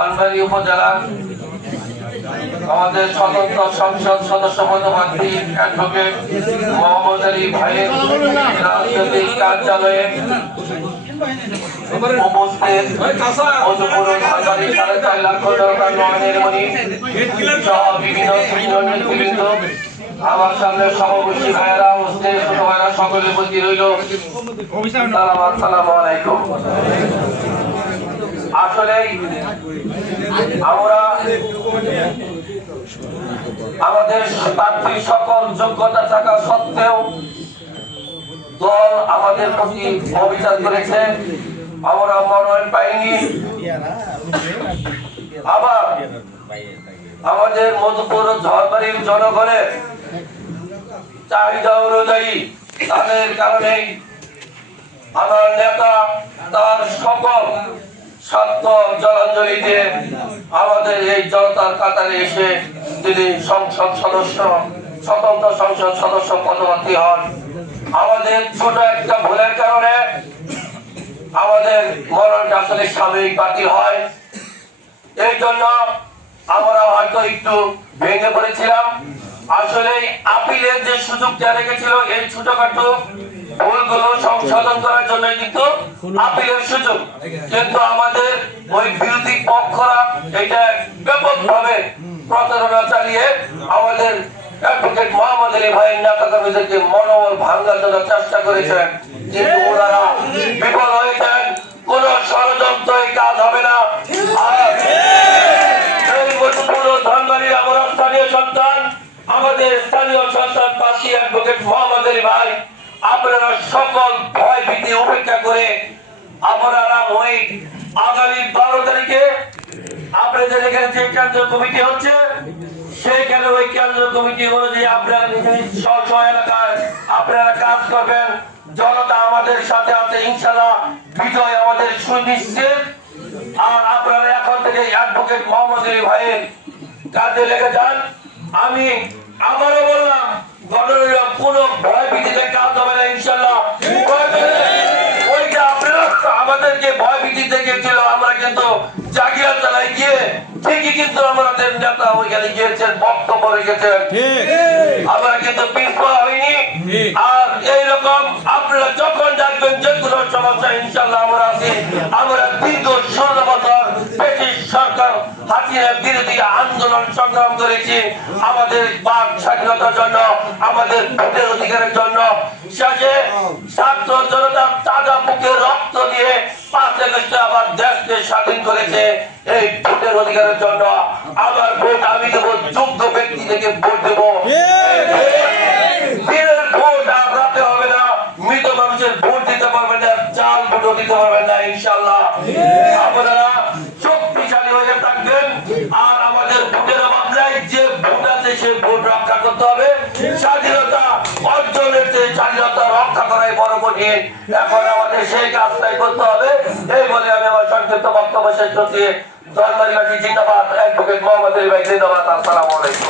আলমারি উপজেলা আমাদের স্বতন্ত্র সংসদ সদস্য পদপ্রার্থী অ্যাডভোকেট মোহাম্মদ আলী ভাইয়ের রাজনৈতিক কার্যালয়ে সাড়ে চার লক্ষ সহ বিভিন্ন নেতৃবৃন্দ, আমার সামনে সভাপতি ভাইয়েরা উপস্থিত ছোট ভাইয়েরা সকলে উপস্থিত রইল সালাম আসলে আমরা আমাদের প্রার্থীর সকল যোগ্যতা থাকা সত্ত্বেও দল আমাদের প্রতি অবিচার করেছে। আমরা মনোনয়ন পাইনি। আবার আমাদের মধুপুর ঝড়বাড়ির জনগণের চাহিদা অনুযায়ী তাদের কারণেই আমার নেতা, তার সকল দিয়ে আমাদের এই জনতার এসে সংসদ সদস্য, স্বতন্ত্র সংসদ সদস্য হন। আমাদের একটা ভুলের কারণে আমাদের সাময়িক বাতিল হয়। এই জন্য আমরা হয়তো একটু ভেঙে পড়েছিলাম। আসলে আপিলের যে সুযোগটা রেখেছিল এই ছোটখাটো ভুলগুলো সংশোধন করার জন্য কিন্তু আপিলের সুযোগ। কিন্তু আমাদের ওই বিরোধী পক্ষরা এটা ব্যাপকভাবে প্রতারণা চালিয়ে আমাদের আমাদের স্থানীয় সন্তান পাশি অ্যাডভোকেট মোহাম্মদ আলী ভাই, আপনারা সকল ভয় ভীতি উপেক্ষা করে আপনারা ওই আগামী বারো তারিখে আপনাদের এখানে যে কেন্দ্রীয় কমিটি হচ্ছে জনতা আমাদের সাথে বিজয় আমাদের আর আপনারা এখন থেকে আমি আবারও বললাম আমাদেরকে ভয় ভীতি দেখেছিল আমরা কিন্তু জাগিয়া চালাই গিয়ে ঠিকই কিন্তু আমাদের নেতা ওইখানে গিয়েছেন বক্তব্য রেখেছেন। আমরা কিন্তু পিছপা হইনি। আর এইরকম আপনারা যখন ডাকবেন যে কোনো সমস্যা ইনশাল্লাহ আমরা আছি। আমরা দীর্ঘ ষোলো বছর ব্রিটিশ সরকার বিরোধী আন্দোলন সংগ্রাম করেছি। আমাদের বাক স্বাধীনতার জন্য আমাদের ভোটের অধিকারের জন্য। শেষে ছাত্র জনতা তাজা বুকে স্বাধীন করেছে এই ভোটের অধিকারের জন্য আবার ভোট আমি দেবো যোগ্য ব্যক্তি থেকে ভোট দেবো। দিনের ভোট আর রাতে হবে না। মৃত মানুষের ভোট দিতে পারবেন না চাল ভোটও দিতে পারবেন না ইনশাল্লাহ আপনারা শক্তিশালী হয়ে থাকবেন। আর আমাদের ভোটের অভাব নাই যে ভোট আছে সে ভোট রক্ষা করতে হবে। স্বাধীনতা অর্জনের যে স্বাধীনতা রক্ষা করাই বড় কঠিন। এখন আমাদের সেই কাজটাই করতে হবে। এই বক্তব্য শেষ করছি ধর্মাদিবাসী জিন্দাবাদ। অ্যাডভোকেট মোহাম্মদ ভাই জিন্দাবাদ আসসালামু আলাইকুম।